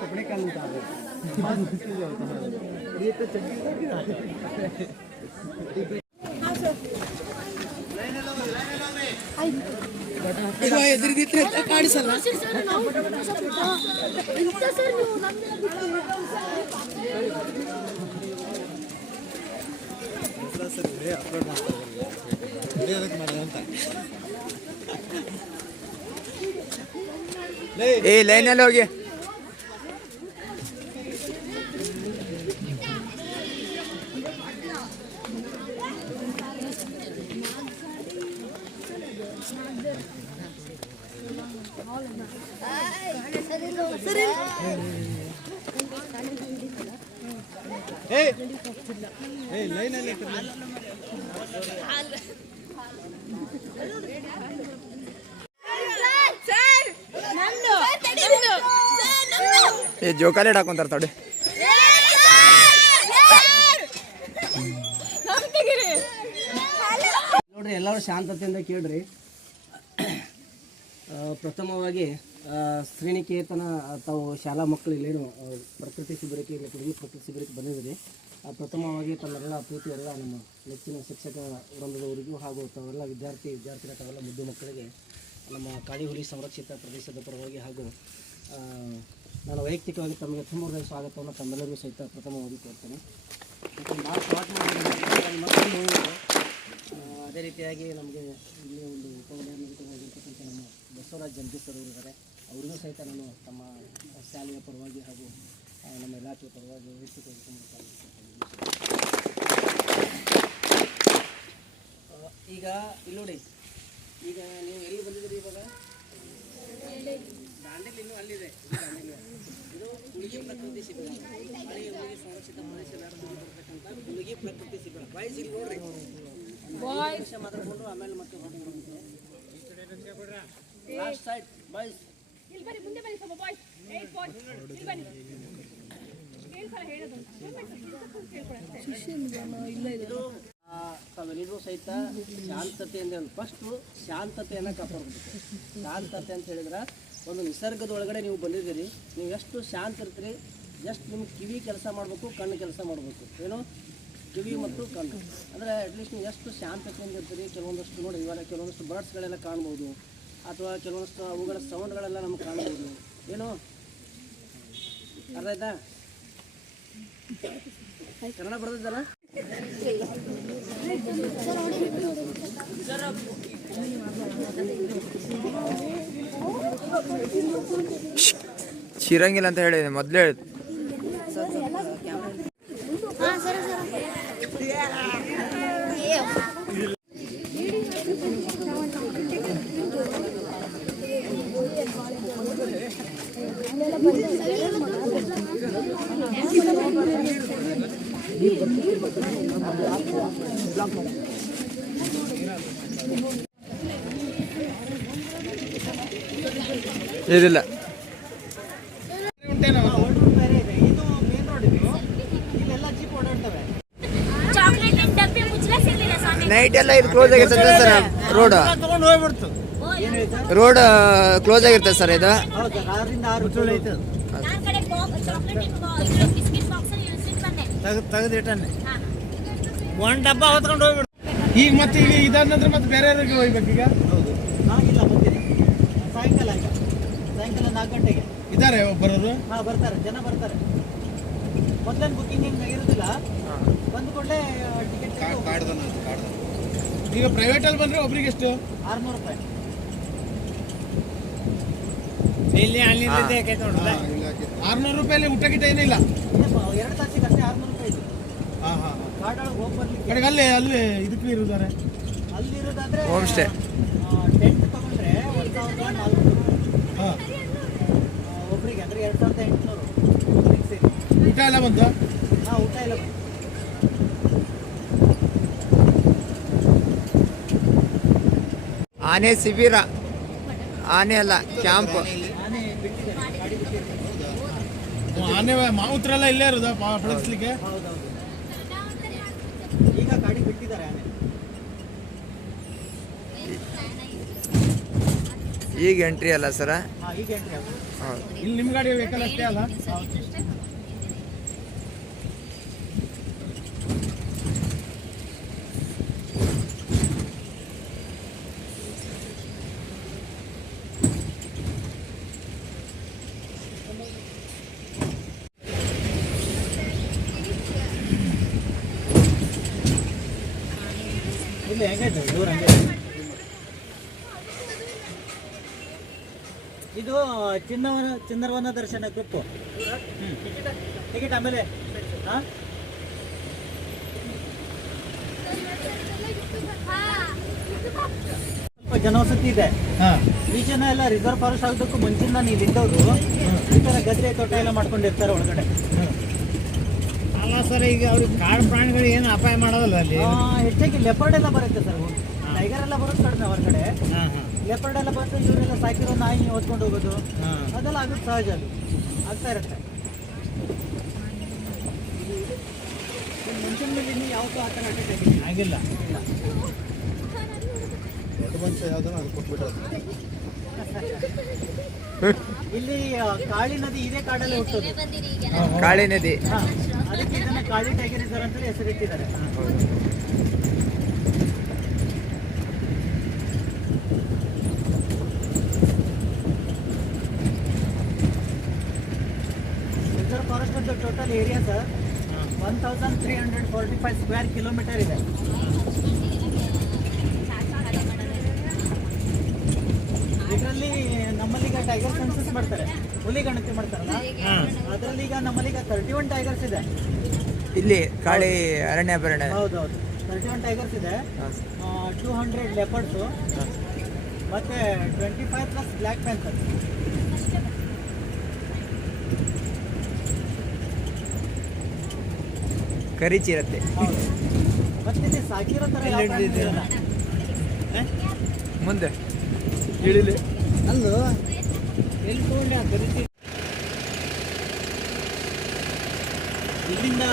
कपड़े का लूटा ये तो चड्डी ಎದುರಿಗಿದ್ರೆ ಕಾಣಿಸಲ್ಲ ಏ ಲೈನಲ್ಲಿ ಹೋಗಿ ಜೋಕಾಲೇಟ್ ಹಾಕೊಂತಾರ ತಡೆ ನೋಡ್ರಿ, ಎಲ್ಲರೂ ಶಾಂತತೆಯಿಂದ ಕೇಳ್ರಿ. ಪ್ರಥಮವಾಗಿ ಶ್ರೀನಿಕೇತನ ತಾವು ಶಾಲಾ ಮಕ್ಕಳು ಇಲ್ಲೇನು ಪ್ರಕೃತಿ ಶಿಬಿರಕ್ಕೆ ಇಲ್ಲಿ ಹುಡುಗಿ ಪ್ರಕೃತಿ ಶಿಬಿರಕ್ಕೆ ಬಂದಿದ್ದೀರಿ. ಪ್ರಥಮವಾಗಿ ತಮ್ಮೆಲ್ಲ ಪ್ರೀತಿಯೆಲ್ಲ ನಮ್ಮ ನೆಚ್ಚಿನ ಶಿಕ್ಷಕ ವೃಂದದವರಿಗೂ ಹಾಗೂ ತಾವೆಲ್ಲ ವಿದ್ಯಾರ್ಥಿಗಳ ತಾವೆಲ್ಲ ಮುದ್ದು ಮಕ್ಕಳಿಗೆ ನಮ್ಮ ಕಾಡಿಹುಲಿ ಸಂರಕ್ಷಿತ ಪ್ರದೇಶದ ಪರವಾಗಿ ಹಾಗೂ ನಾನು ವೈಯಕ್ತಿಕವಾಗಿ ತಮಗೆ ತುಂಬ ಸ್ವಾಗತವನ್ನು ತಮ್ಮೆಲ್ಲರಿಗೂ ಸಹಿತ ಪ್ರಥಮವಾಗಿ ಕೋರ್ತೇನೆ. ನಾವು ಸ್ಟಾರ್ಟ್ ಮಾಡಿದ್ದೀವಿ. ಅದೇ ರೀತಿಯಾಗಿ ನಮಗೆ ಇಲ್ಲಿ ಒಂದು ಉಪವಿಭಾಗವಾಗಿರ್ತಕ್ಕಂಥ ನಮ್ಮ ಬಸವರಾಜ್ ಜಂಪೀಸ್ ಅವರು ಇದ್ದಾರೆ. ಅವರಿಗೂ ಸಹಿತ ನಾನು ತಮ್ಮ ಶಾಲೆಯ ಪರವಾಗಿ ಹಾಗೂ ನಮ್ಮ ಇಲಾಖೆಯ ಪರವಾಗಿ ವೈಯಕ್ತಿಕವಾಗಿ ಈಗ ಇಲ್ಲಿ ನೋಡಿ, ಈಗ ನೀವು ಎಲ್ಲಿ ಬಂದಿದ್ದೀರಿ ಇವಾಗ? ದಾಂಡೇಲಿ ಇನ್ನೂ ಅಲ್ಲಿದೆ. ಇದು ಹುಡುಗಿ ಪ್ರಕೃತಿ ಶಿಬಿರ, ಹಳೆಯ ಹುಡುಗಿ ಸಂರಕ್ಷಿತ ಪ್ರದೇಶದ ಬರ್ತಕ್ಕಂಥ ಹುಡುಗಿ ಪ್ರಕೃತಿ ಶಿಬಿರ. ಬಾಯ್ಸ್ ಇಲ್ಲಿ ನೋಡ್ರಿ, ವಿಷಯ ಮಾತಾಡ್ಕೊಂಡು ಆಮೇಲೆ ಮತ್ತೆ ಲಾಸ್ಟ್ ಸೈಡ್ ಬಾಯ್ಸ್ ತಾವೆಲ್ಲರೂ ಸಹಿತ ಶಾಂತತೆಯಿಂದ ಫಸ್ಟು ಶಾಂತತೆಯನ್ನು ಕಾಪಾಡಬೇಕು. ಶಾಂತತೆ ಅಂತ ಹೇಳಿದ್ರೆ ಒಂದು ನಿಸರ್ಗದೊಳಗಡೆ ನೀವು ಬಂದಿದ್ದೀರಿ, ನೀವು ಎಷ್ಟು ಶಾಂತ ಇರ್ತೀರಿ, ಎಷ್ಟು ನಿಮ್ಗೆ ಕಿವಿ ಕೆಲಸ ಮಾಡಬೇಕು, ಕಣ್ಣು ಕೆಲಸ ಮಾಡಬೇಕು. ಏನು ಕಿವಿ ಮತ್ತು ಕಣ್ಣು ಅಂದರೆ ಅಟ್ಲೀಸ್ಟ್ ನೀವು ಎಷ್ಟು ಶಾಂತತೆಯಿಂದ ಇರ್ತೀರಿ. ಕೆಲವೊಂದಷ್ಟು ನೋಡಿ, ಇವಾಗ ಕೆಲವೊಂದಷ್ಟು ಬರ್ಡ್ಸ್ಗಳೆಲ್ಲ ಕಾಣ್ಬೋದು, ಅಥವಾ ಕೆಲವೊಂದಷ್ಟು ಅವುಗಳ ಸೌಂಡ್ಗಳೆಲ್ಲ ನಮ್ಗೆ ಕಾಣ್ಬೋದು. ಏನು ಅರ್ಥ ಆಯ್ತಾ? ಕನ್ನಡ ಬರ್ತಿದ್ದಲ್ಲ? ಚಿರಂಗಿಲ್ಲ ಅಂತ ಹೇಳಿದೆ ಮೊದಲೇ ಹೇಳಿದೆ. ಇದಿಲ್ಲ ನೈಟ್ ಎಲ್ಲ ಇದು ಕ್ಲೋಸ್ ಆಗಿರ್ತದೆ ಸರ್. ರೋಡ್ ಕ್ಲೋಸ್ ಆಗಿರ್ತದೆ ಸರ್. ಇದು ತೆಗೆದಿಟ್ಟನೆ ಒಂದು ಡಬ್ಬ ಹೊತ್ಕೊಂಡು ಹೋಗ್ಬಿಡು. ಈಗ ಮತ್ತೆ ಈಗ ಇದಾದ ನಂತರ ಮತ್ತೆ ಬೇರೆ ಹೋಗ್ಬೇಕು. ಈಗ ಹೌದು, ನಾಗಿಲ್ಲ ಬರ್ತೀನಿ. ಸಾಯಂಕಾಲ 4 ಗಂಟೆಗೆ ಇದ್ದಾರೆ ಬರೋರು. ಹಾಂ, ಬರ್ತಾರೆ, ಜನ ಬರ್ತಾರೆ. ಮೊದಲೇನು ಬುಕ್ಕಿಂಗ್ ಹಿಂಗೆ ಇರೋದಿಲ್ಲ, ಬಂದುಕೊಂಡೇ ಟಿಕೆಟ್. ಈಗ ಪ್ರೈವೇಟಲ್ಲಿ ಬಂದರೆ ಒಬ್ರಿಗೆ ಎಷ್ಟು? 600 ರೂಪಾಯಿ. ಇಲ್ಲಿ ಅಲ್ಲಿ 600 ರೂಪಾಯಲ್ಲಿ ಊಟ ಗಿಟ್ಟ ಏನಿಲ್ಲ. 2 ತಾಸಿಗೆ ಅಷ್ಟೇ 600 ರೂಪಾಯಿ ಇದೆ. ಹಾಂ ಹಾಂ, ಕಾಡೊಳಗೆ ಹೋಗಿ ಬರ್ಲಿಕ್ಕೆ. ಅಲ್ಲಿ ಇದಕ್ಕೆ ಇರೋದಾರೆ, ಅಲ್ಲಿ ಇರೋದಾದ್ರೆ ಹೋಮ್ ಸ್ಟೇ ಟೆಂಟ್ ತಗೊಂಡ್ರೆ 1400. ಹಾಂ, ಒಬ್ಬರಿಗೆ ಅಂದರೆ 2800 ಊಟ ಎಲ್ಲ ಬಂತು. ಹಾಂ ಊಟ ಎಲ್ಲ ಬಂತು. ಆನೆ ಶಿಬಿರ, ಆನೆ ಅಲ್ಲ ಕ್ಯಾಂಪ್. ಆನೆ ಬಿಟ್ಟಿದ್ದಾರೆ, ಗಾಡಿ ಬಿಟ್ಟಿದ್ದಾರೆ. ಆನೆ ಮಾವುತ್ರ ಎಲ್ಲ ಇಲ್ಲೇ ಇರೋದಾ ಪಳಗಿಸ್ಲಿಕ್ಕೆ? ಹೌದೌದು, ಈಗ ಗಾಡಿ ಬಿಟ್ಟಿದ್ದಾರೆ ಆನೆ. ಈಗ ಎಂಟ್ರಿ ಅಲ್ಲ ಸರ? ಹಾಂ ಈಗ ಎಂಟ್ರಿ ಆಗುತ್ತೆ. ಹೌದು. ಇಲ್ಲಿ ನಿಮ್ಮ ಗಾಡಿ ವೆಹಿಕಲ್ ಅಷ್ಟೇ ಅಲ್ಲ? ಇಲ್ಲಿ ಹೆಂಗೈತೆ ದೂರ ಹಂಗೆ. ಇದು ಚಿನ್ನರವನ ದರ್ಶನ ಗ್ರೂಪು. ಟಿಕೆಟ್ ಆಮೇಲೆ. ಹಾಂ ಸ್ವಲ್ಪ ಜನವಸತಿ ಇದೆ. ಹಾಂ. ಈ ಜನ ಎಲ್ಲ ರಿಸರ್ವ್ ಫಾರೆಸ್ಟ್ ಆಗೋದಕ್ಕೂ ಮುಂಚಿನ ನೀವು ಇದ್ದವರು ಈ ಥರ ಗದ್ದೆ ತೋಟ ಎಲ್ಲ ಮಾಡ್ಕೊಂಡಿರ್ತಾರೆ ಒಳಗಡೆ. ಅಲ್ಲ ಸರ್, ಈಗ ಅವ್ರಿಗೆ ಕಾಡು ಪ್ರಾಣಿಗಳು ಏನು ಅಪಾಯ ಮಾಡೋದಲ್ಲ ಅಲ್ಲಿ? ಹೆಚ್ಚಾಗಿ ಲೆಪರ್ಡ್ ಎಲ್ಲ ಬರುತ್ತೆ ಸರ್. ಟೈಗರ್ ಎಲ್ಲ ಬರುತ್ತೆ ಕಡಿಮೆ ಹೊರಗಡೆ. ಹಾಂ ಹಾಂ. ಲೆಪರ್ಡ್ ಎಲ್ಲ ಬಂದು ಇವರೆಲ್ಲ ಸಾಕಿರೋ ನಾಯಿ ಓದ್ಕೊಂಡು ಹೋಗೋದು ಅದೆಲ್ಲ ಆಗುತ್ತೆ, ಸಹಜ ಅದು ಆಗ್ತಾ ಇರುತ್ತೆ. ಮುಂಚಿನ ಮೇಲೆ ಇನ್ನೂ ಯಾವತ್ತೂ ಆ ಥರ ಅಟ್ಯಾಕ್ ಆಗಿಲ್ಲ. ಇಲ್ಲಿ ಕಾಳಿ ನದಿ ಇದೇ ಕಾಡಲ್ಲೇ ಹುಟ್ಟೋದು. ಕಾಳಿ ನದಿ. ಹಾಂ, ಅದಕ್ಕೆ ಇದನ್ನ ಕಾಳಿ ಟೈಗರ್ ರಿಸರ್ವ್ ಅಂತೇಳಿ ಹೆಸರಿಟ್ಟಿದ್ದಾರೆ. ರಿಸರ್ವ್ ಫಾರೆಸ್ಟ್ ಅಂತ total area sir 1345 square kilometre ಇದೆ. ಇದರಲ್ಲಿ ನಮ್ಮಲ್ಲಿ ಈಗ ಟೈಗರ್ ಸೆನ್ಸಸ್ ಮಾಡ್ತಾರೆ, ಹುಲಿ ಗಣತಿ ಮಾಡ್ತಾರಲ್ಲ, ಅದರಲ್ಲಿ ಈಗ ನಮ್ಮಲ್ಲಿ ಈಗ 31 ಟೈಗರ್ಸ್ ಇದೆ. ಇಲ್ಲಿ ಕಾಳಿ ಅರಣ್ಯಾಭರಣ. ಹೌದೌದು, 31 ಟೈಗರ್ಸ್ ಇದೆ, 200 ಲೆಪರ್ಡ್ಸು, ಮತ್ತೆ 25 ಪ್ಲಸ್ ಬ್ಲ್ಯಾಕ್ ಪ್ಯಾಂಥರ್. ಕರಿಚಿರತ್ತೆ. ಹೌದು, ಮತ್ತೆ ಇಲ್ಲಿ ಸಾಕಿರೋ ಥರ ಯಾವ ಪ್ರಾಣಿ ಇರಲ್ಲ. ಮುಂದೆ ಇಳಿಲಿ. ಅಲ್ಲೂ ಎಲ್ಲಿ ತಗೊಂಡೆ ಆ ಕರಿಚಿ ಇಲ್ಲಿಂದ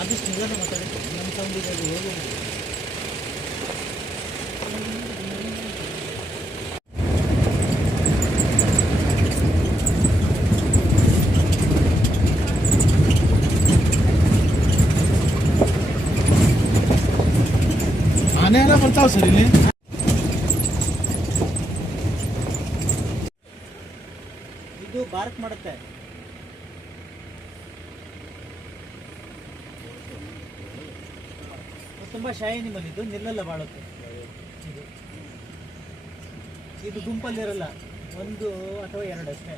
ಆದಷ್ಟು ನಿಧಾನ ಮಾತಾಡಿ, ನಮ್ಮ ಸೌಂಡ್ ಇದೆ ಅದು ಹೋಗಿ. ಆನೆ ಎಲ್ಲ ಬರ್ತಾವ ಸರ್ ಇಲ್ಲಿ? ಇದು ಬಾರ್ಕ್ ಮಾಡುತ್ತೆ. ತುಂಬಾ ಶಾಯಿ ನಿಮ್ಮಲ್ಲಿ, ಇದು ನಿಲ್ಲಲ್ಲ ಬಾಳುತ್ತೆ. ಇದು ಗುಂಪಲ್ಲಿರಲ್ಲ, 1 ಅಥವಾ 2 ಅಷ್ಟೇ.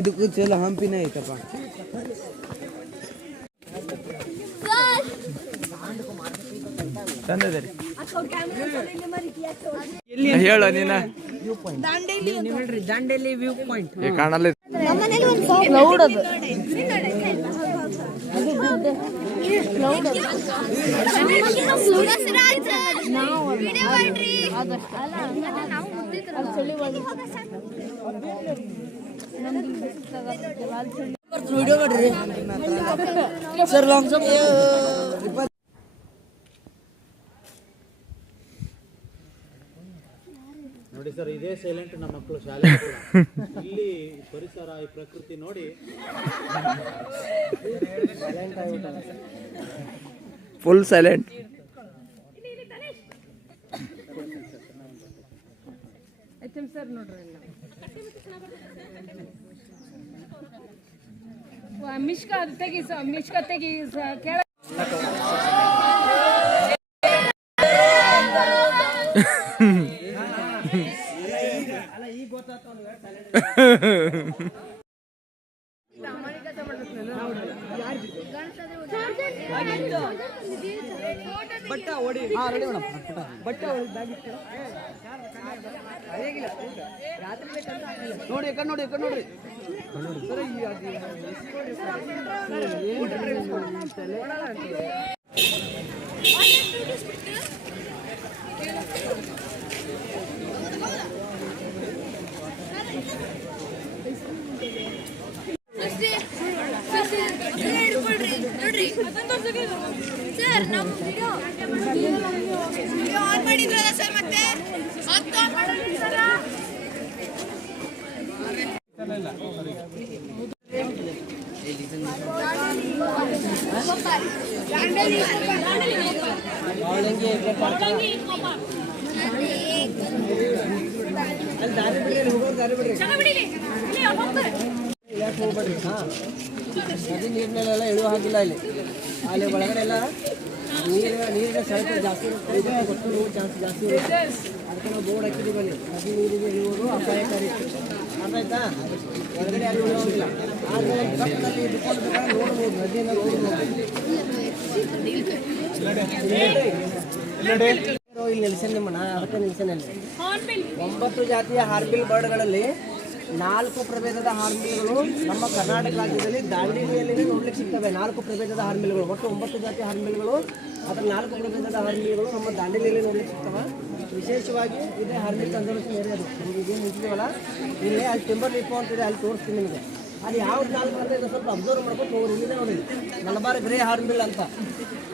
ಇದಕ್ಕೂ ಚಲ ಹಂಪಿನ ಐತಪ್ಪ. ತಂದದ್ರಿ ಹೇಳ ನೀನ. ದಾಂಡೇಲಿ ವ್ಯೂ ಪಾಯಿಂಟ್ ಕಾಣಲ್ಲ. ವಿಡಿಯೋ ಮಾಡ್ರಿ ಸರ್. ಲಾಂಗ್ ನೋಡಿ ಸರ್, ಇದೇ ಸೈಲೆಂಟ್ ನಮ್ಮ ಮಕ್ಕಳು ಶಾಲೆ ಇಲ್ಲಿ ಪರಿಸರ ಈ ಪ್ರಕೃತಿ ನೋಡಿ ಫುಲ್ ಸೈಲೆಂಟ್. ಸರ್ ನೋಡ್ರಿ ಮಿಷ್ಕಾ ತೆಗಿ ಮಿಷ್ಕಾ ತೆಗಿ ಕೇಳ ನೋಡಿ ನೋಡಿ ನೋಡ್ರಿ ಸರ್ ನಾವು ವಿಡಿಯೋ ಆನ್ ಮಾಡಿದ್ರಲ್ಲ ಸರ್, ಮತ್ತೆ ಆನ್ ಮಾಡಿದ್ರಿ ಸರ್. ಹೋಗ್ಬೇಡ್ರಿ. ನದಿ ನೀರಿನಲ್ಲೆಲ್ಲ ಇಳುವ ಹಾಕಿಲ್ಲ ಇಲ್ಲಿ. ಅಲ್ಲಿ ಒಳಗಡೆ ಎಲ್ಲ ನೀರಿನ ಸೆಳೆತ ಜಾಸ್ತಿ ಇರುತ್ತೆ, ಗೊತ್ತು ಚಾನ್ಸ್ ಜಾಸ್ತಿ ಇರುತ್ತೆ. ಅದಕ್ಕೆ ನಾವು ಬೋರ್ಡ್ ಹಾಕಿದ್ದೀವಿ ಅಲ್ಲಿ, ನದಿ ನೀರಿಗೆ ಇಳುವುದು ಅಪಾಯಕಾರಿ. ಅರ್ಥ ಆಯ್ತಾ? ಒಳಗಡೆ ಅಲ್ಲಿ ಇಳುವಂಗಿಲ್ಲ. ಆದರೆ ಪಕ್ಕದಲ್ಲಿ ಇದ್ಕೊಂಡು ಬೇಕಾದ್ರೆ ನೋಡ್ಬೋದು, ನದಿಯನ್ನು ನೋಡ್ಬೋದು. ಇಲ್ಲಿ ನಿಲ್ಸನ್ ನಿಮ್ಮನ್ನ ಅದಕ್ಕೆ ನಿಲ್ಸನಲ್ಲಿ 9 ಜಾತಿಯ ಹಾರ್ನ್ಬಿಲ್ ಬರ್ಡ್ಗಳಲ್ಲಿ 4 ಪ್ರಭೇದದ ಹಾರ್ನ್ಬಿಲ್ಗಳು ನಮ್ಮ ಕರ್ನಾಟಕ ರಾಜ್ಯದಲ್ಲಿ ದಾಂಡೇಲಿಯಲ್ಲಿ ನೋಡ್ಲಿಕ್ಕೆ ಸಿಗ್ತವೆ. 4 ಪ್ರಭೇದದ ಹಾರ್ನ್ಬಿಲ್ಗಳು, ಒಟ್ಟು 9 ಜಾತಿಯ ಹಾರ್ನ್ಬಿಲ್ಗಳು, ಅದರ 4 ಪ್ರಭೇದದ ಹಾರ್ನ್ಬಿಲ್ಗಳು ನಮ್ಮ ದಾಂಡೇಲಿಯಲ್ಲಿ ನೋಡ್ಲಿಕ್ಕೆ ಸಿಗ್ತವೆ. ವಿಶೇಷವಾಗಿ ಇದೇ ಹಾರ್ನ್ಬಿಲ್ ಕನ್ಸರ್ವೇಷನ್ ಏರಿಯಾ. ಅದು ನಿಮಗೆ ಏನು ನಿಂತಿದ್ದೀವಲ್ಲ ಇಲ್ಲಿ, ಅಲ್ಲಿ ಟಿಂಬರ್ ಡಿಪೋ ಅಂತಿದೆ, ಅಲ್ಲಿ ತೋರಿಸ್ತೀನಿ ನಿಮಗೆ. ಅದು ಯಾವ್ದು 4 ಅಂತ ಇದು ಸ್ವಲ್ಪ ಅಬ್ಸರ್ವ್ ಮಾಡ್ಕೊಂಡು ಹೋಗಿ. ಇಲ್ಲಿದೆ ನೋಡಿ, ಮಲಬಾರ್ ಗ್ರೇ ಹಾರ್ನ್ಬಿಲ್ ಅಂತ,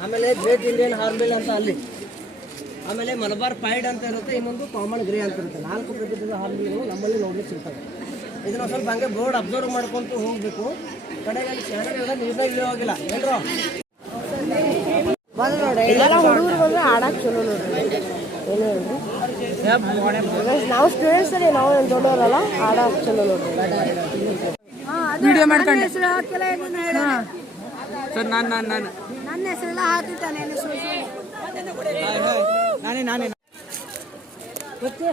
ಆಮೇಲೆ ಗ್ರೇಟ್ ಇಂಡಿಯನ್ ಹಾರ್ನ್ಬಿಲ್ ಅಂತ ಅಲ್ಲಿ, ಆಮೇಲೆ ಮಲಬಾರ್ ಪೈಡ್ ಅಂತ ಇರುತ್ತೆ, ಇನ್ನೊಂದು ಕಾಮನ್ ಗ್ರೇ ಅಂತ ಇರುತ್ತೆ. 4 ಪ್ರಭೇದದ ಹಾರ್ನ್ಬಿಲ್ಗಳು ನಮ್ಮಲ್ಲಿ ನೋಡ್ಲಿಕ್ಕೆ ಸಿಗ್ತವೆ. ಇದನ್ನು ಸ್ವಲ್ಪ ಹಂಗೆ ಬೋರ್ಡ್ ಅಬ್ಸರ್ವ್ ಮಾಡ್ಕೊಂತ ಹೋಗಬೇಕು. ಕಡೆಗೆ ಕ್ಯಾನಲ್ ನೀರ್ನ ಇಳಿಯೋಗಿಲ್ಲ ಏನ್ರೋ ಹುಡುಗರು ಬಂದ್ರೆ ಆಡಕ್ಕೆ ಚಲೋ ನೋಡ್ರಿ. ಏನು ಹೇಳ್ರಿ, ನಾವು ಸ್ಟೂಡೆಂಟ್ಸ್ ರೀ, ನಾವು ದೊಡ್ಡವರಲ್ಲ, ಆಡಕ್ಕೆ ಚಲೋ ನೋಡ್ರಿ. ವಿಡಿಯೋ ಮಾಡ್ಕೊಂಡು ಸರ್ ನಾನು ನನ್ನ ಹೆಸರೆಲ್ಲ ಹಾಕಿದ್ದಾನೆ ನಾನೇ ಮತ್ತೆ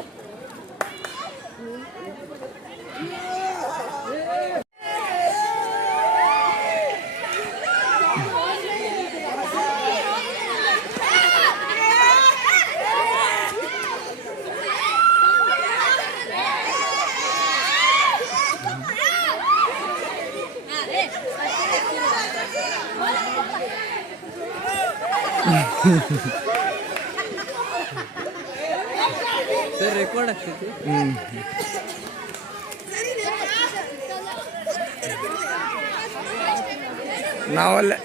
ಸರ್ ರೆಕಾರ್ಡ್ ಆಗ್ತೈತಿ. ನಾವಲ್ಲೇ